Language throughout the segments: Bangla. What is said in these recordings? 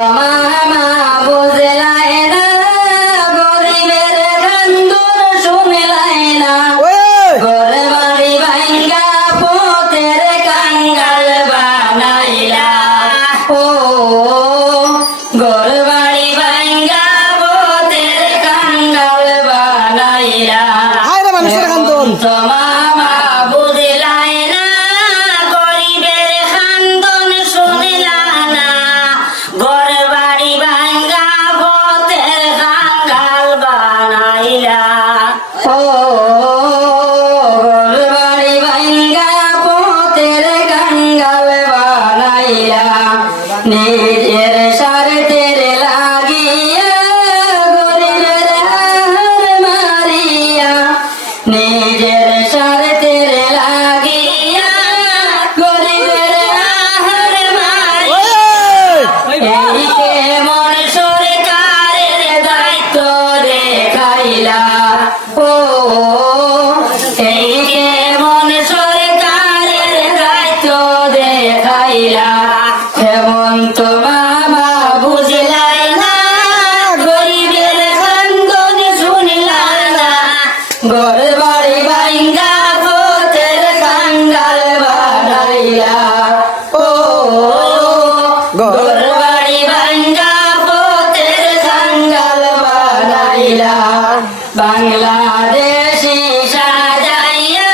মামা বুঝলাই না গরিবের কান্দন শুনলাই না ঘর বাড়ি ভাঙ্গা পথের কাঙ্গাল বানাইলা ও ঘর বাড়ি ভাঙ্গা পথের কাঙ্গাল বানাইলা মামা বুঝলাই না গরিবের কান্দন শুনলা না ঘর বাড়ি ভাঙ্গা পথের কাঙ্গাল বানাইলা ও ঘর বাড়ি ভাঙ্গা পথের কাঙ্গাল বানাইলা নিজের স্বার্থের লাগিয়া গরিবের হার মারিয়া নিজের স্বার্থের লাগিয়া গরিবের হার মারিয়া এই কেমন সরকারের দায়িত্ব দেখাইলা ও এই কেমন সরকারের দায়িত্ব দেখাইলা হেমন্ত মামা বুঝলাই না গরিবের কান্দন শুনলাই না ঘর বাড়ি ভাঙ্গা পথের কাঙ্গাল বানাইলা ও ঘর বাড়ি ভাঙ্গা পথের কাঙ্গাল বানাইলা বাংলাদেশি সাজাইয়া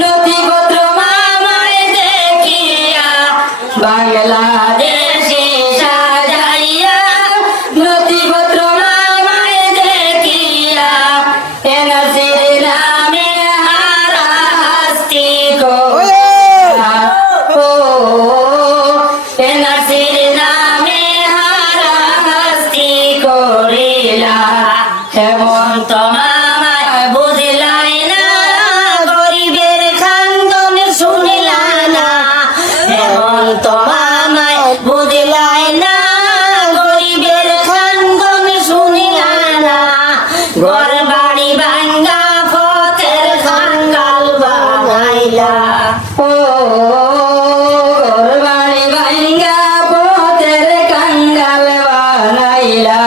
নথিপত্র মামায় দেখিয়া বাংলাদেশি সাজাইয়া নথিপত্র মামায় দেখিয়া এনআরসির নামে হারাহাস্তি করিয়া ও এনআরসির নামে হারাহাস্তি করিলা হেমন্ত মামায় বুঝলাই না গরিবের কান্দন শুনলা না হেমন্ত মামায় বুঝলাই না গরিবের কান্দন শুনলা না ঘর বাড়ি ভাঙ্গা পথের কাঙ্গাল বানাইলা ও ঘর বাড়ি ভাঙ্গা পথের কাঙ্গাল বানাইলা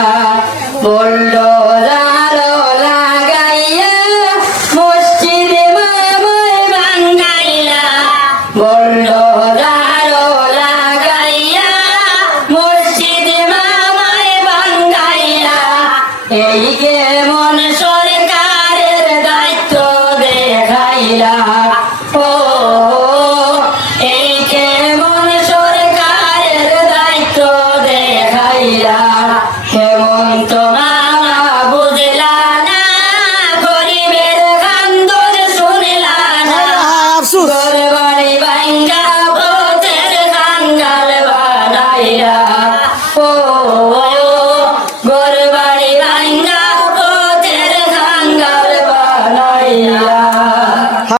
বুলডোজার লাগাইয়া মসজিদ মামায় ভাঙ্গাইলা বুলডোজার লাগাইয়া মসজিদ মামায় ভাঙ্গাইলা এই